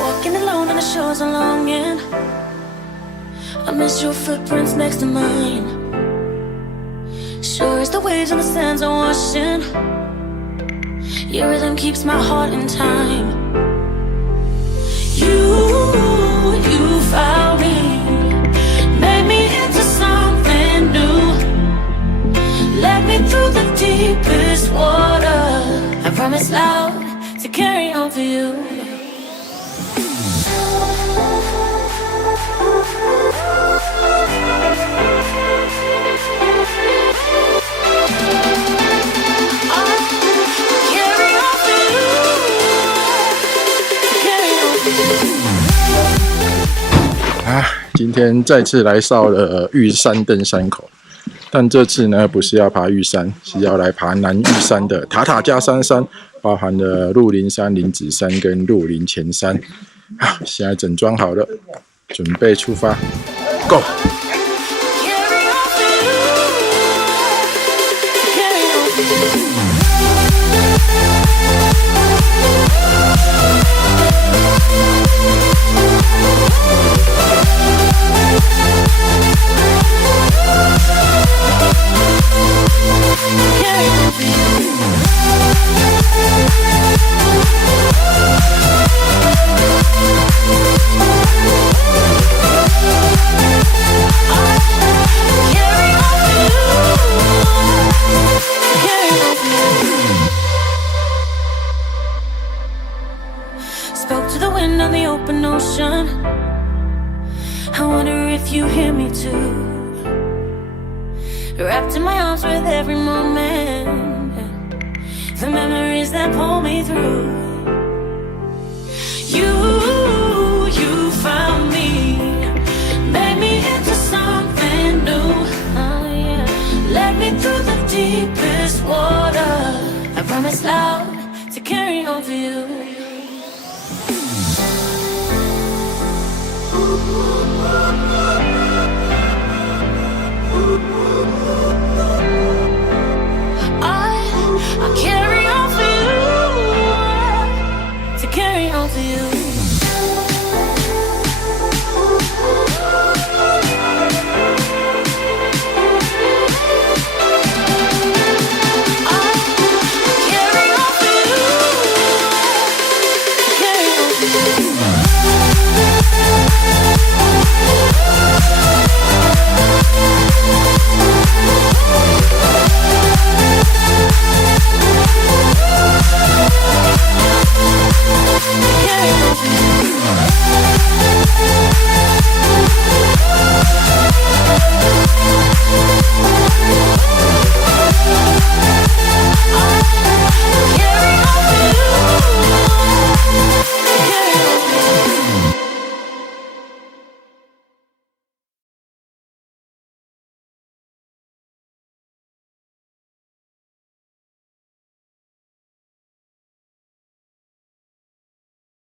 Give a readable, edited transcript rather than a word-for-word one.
Walking alone on the shores of longing, I miss your footprints next to mine. Sure as the waves on the sands are washing, your rhythm keeps my heart in time. You found me, made me into something new, led me through the deepest water. I promise loud to carry on for you. Carry on for you. Carry on for you. 今天再次来到了玉山登山口，但这次呢不是要爬玉山，是要来爬南玉山的塔塔加三山，包含了鹿林山、麟趾山跟鹿林前山。现在整装好了，准备出发 ，Go！Spoke to the wind on the open ocean. I wonder if you hear me too. Wrapped in my arms with every moment, the memories that pull me through. You found me, made me into something new. Oh yeah, led me through the deepest water. I promise loud to carry on for you.